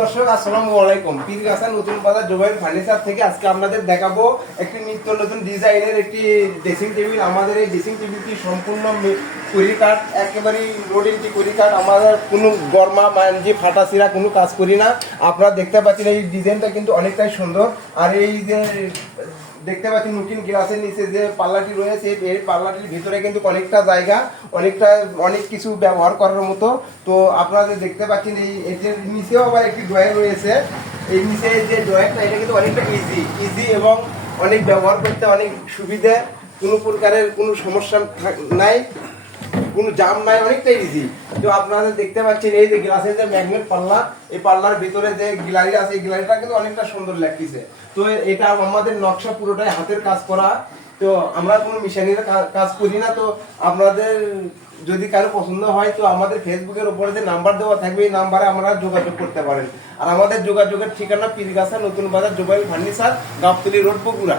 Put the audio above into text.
দর্শক আসসালামু আলাইকুম। পীরগাছা নতুন বাজার জুবাইর ফার্নিচার থেকে আজকে আপনাদের দেখাবো একটি নিত্য নতুন ডিজাইনের একটি ড্রেসিং টেবিল। আমাদের এই ড্রেসিং টেবিলটি সম্পূর্ণ কুড়ি কাঠ, একেবারে রোডিংটি কুড়ি কাঠ। আমাদের কোনো গরমা মানজি ফাটাছিরা কোনো কাজ করি না। আপনারা দেখতে পাচ্ছেন এই ডিজাইনটা কিন্তু অনেকটাই সুন্দর। আর এই যে দেখতে পাচ্ছেন নতুন গ্লাসের নিচে যে পাল্লাটি রয়েছে, এই পাল্লাটির ভিতরে কিন্তু অনেকটা জায়গা, অনেক কিছু ব্যবহার করার মতো। তো আপনারা দেখতে পাচ্ছেন এটার নিচেও আবার একটি ড্রয়ার রয়েছে। এই নিচে যে ড্রয়ারটা, এটা কিন্তু অনেকটা ইজি এবং অনেক ব্যবহার করতে অনেক সুবিধা। কোনো প্রকারের কোনো সমস্যা নাই, কোনো জাম নাই, অনেকটাই ইজি। তো আপনারা দেখতে পাচ্ছেন এই যে গ্লাসের যে ম্যাগনেট পাল্লা, এই পাল্লার ভিতরে যে গ্যালারি আছে, এই গ্যালারিটা কিন্তু অনেকটা সুন্দর লাগতেছে। তো এটা আমাদের নকশা পুরোটাই হাতের কাজ করা। তো আমরা কোনো মেশিনের কাজ করি না। তো আপনাদের যদি কারো পছন্দ হয় তো আমাদের ফেসবুকের উপরে যে নাম্বার দেওয়া থাকবে, এই নাম্বারে আমরা যোগাযোগ করতে পারেন। আর আমাদের যোগাযোগের ঠিকানা পীরগাছা নতুন বাজার জুবাইর ফার্নিচার, গাবতলী রোড, বগুড়া।